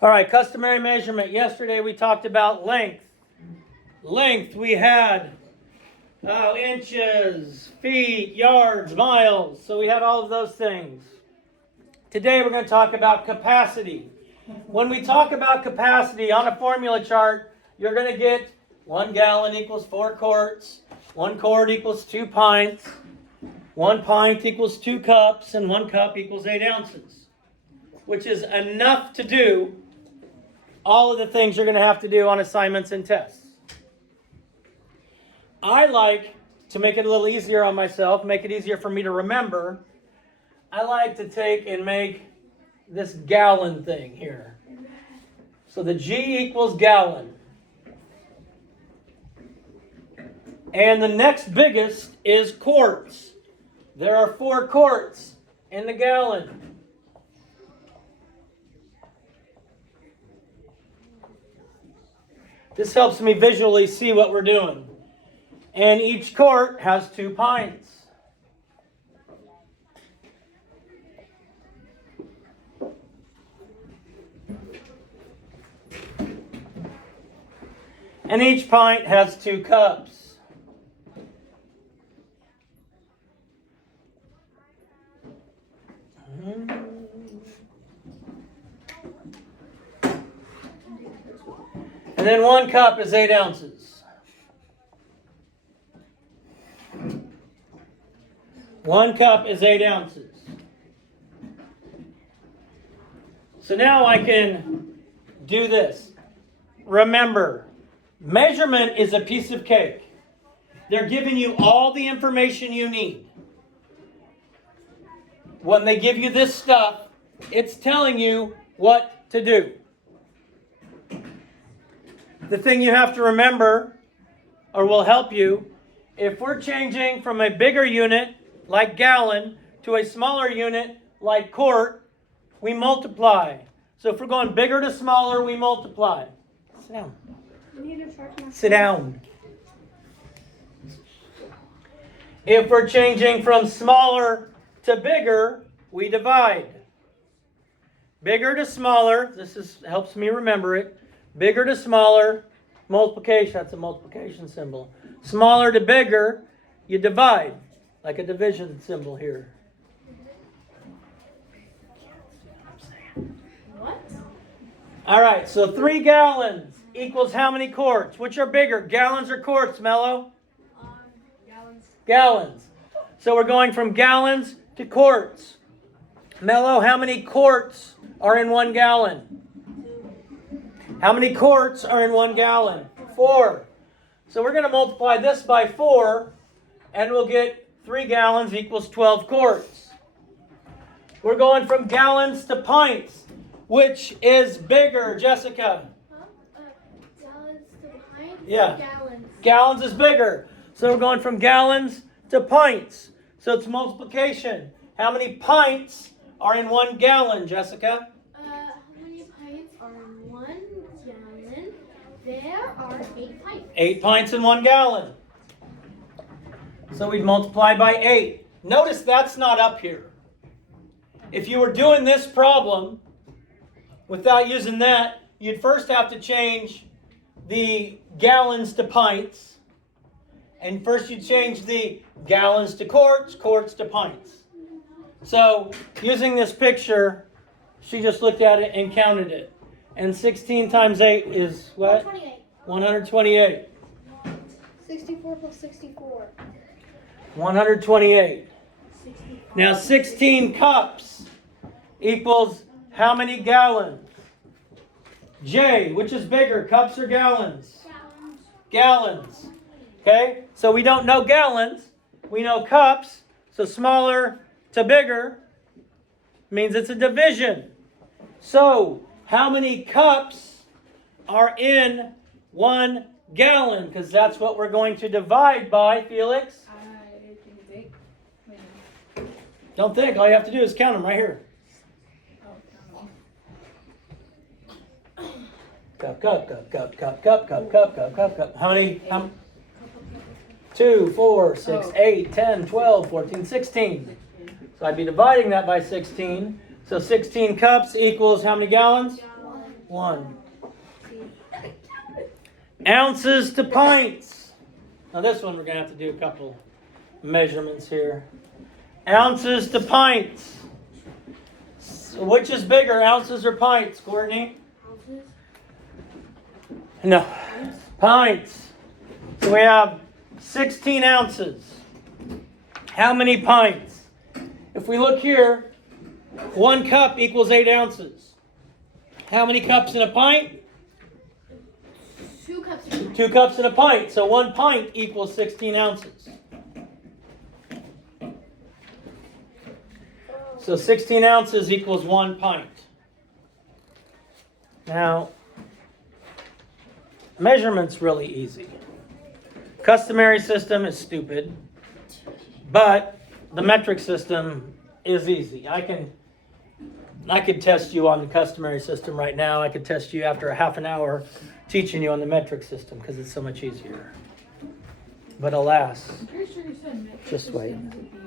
All right, customary measurement. Yesterday we talked about length. Length we had inches, feet, yards, miles. So we had all of those things. Today we're going to talk about capacity. When we talk about capacity on a formula chart, you're going to get 1 gallon equals 4 quarts, 1 quart equals 2 pints, 1 pint equals 2 cups, and 1 cup equals 8 ounces, which is enough to do all of the things you're going to have to do on assignments and tests. I like to make it a little easier on myself, make it easier for me to remember. I like to take and make this gallon thing here. So the G equals gallon. And the next biggest is quarts. There are 4 quarts in the gallon. This helps me visually see what we're doing. And each quart has 2 pints. And each pint has 2 cups. And then 1 cup is 8 ounces. 1 cup is 8 ounces. So now I can do this. Remember, measurement is a piece of cake. They're giving you all the information you need. When they give you this stuff, it's telling you what to do. The thing you have to remember, or will help you, if we're changing from a bigger unit, like gallon, to a smaller unit, like quart, we multiply. So if we're going bigger to smaller, we multiply. Sit down. Sit down. If we're changing from smaller to bigger, we divide. Bigger to smaller, helps me remember it. Bigger to smaller, multiplication, that's a multiplication symbol. Smaller to bigger, you divide, like a division symbol here. What? All right, so 3 gallons equals how many quarts? Which are bigger, gallons or quarts, Mello? Gallons. Gallons. So we're going from gallons to quarts. Mello, how many quarts are in 1 gallon? How many quarts are in 1 gallon? 4. So we're going to multiply this by 4, and we'll get 3 gallons equals 12 quarts. We're going from gallons to pints. Which is bigger, Jessica? Gallons to pints? Yeah. Gallons. Gallons is bigger. So we're going from gallons to pints. So it's multiplication. How many pints are in 1 gallon, Jessica? How many pints are in 1 gallon? There are 8 pints. 8 pints in 1 gallon. So we'd multiply by 8. Notice that's not up here. If you were doing this problem without using that, you'd first have to change the gallons to pints. And first you'd change the gallons to quarts, quarts to pints. So using this picture, she just looked at it and counted it. And 16 times 8 is what? 128. 128. 64 plus 64. 128. 64. Now 16 cups equals how many gallons? J, which is bigger, cups or gallons? Gallons. Okay, so we don't know gallons, we know cups, so smaller to bigger means it's a division. So how many cups are in 1 gallon? Because that's what we're going to divide by, Felix. I think it's 8. Wait. Don't think, all you have to do is count them right here. Cup, cup, cup, cup, cup, cup, cup, cup, cup, cup, cup. How many? 2, 4, 6, 8, 10, 12, 14, 16. So I'd be dividing that by 16. So 16 cups equals how many gallons? 1. Ounces to pints. Now this one we're going to have to do a couple measurements here. Ounces to pints. So which is bigger, ounces or pints, Courtney? Ounces. No, pints. So we have 16 ounces. How many pints? If we look here, 1 cup equals 8 ounces. How many cups in a pint? 2 cups in a pint. 2 cups in a pint. So 1 pint equals 16 ounces. So 16 ounces equals 1 pint. Now, measurement's really easy. Customary system is stupid, but the metric system is easy. I can test you on the customary system right now. I could test you after a half an hour teaching you on the metric system because it's so much easier. But alas, I'm pretty sure you said metric just wait. systems would be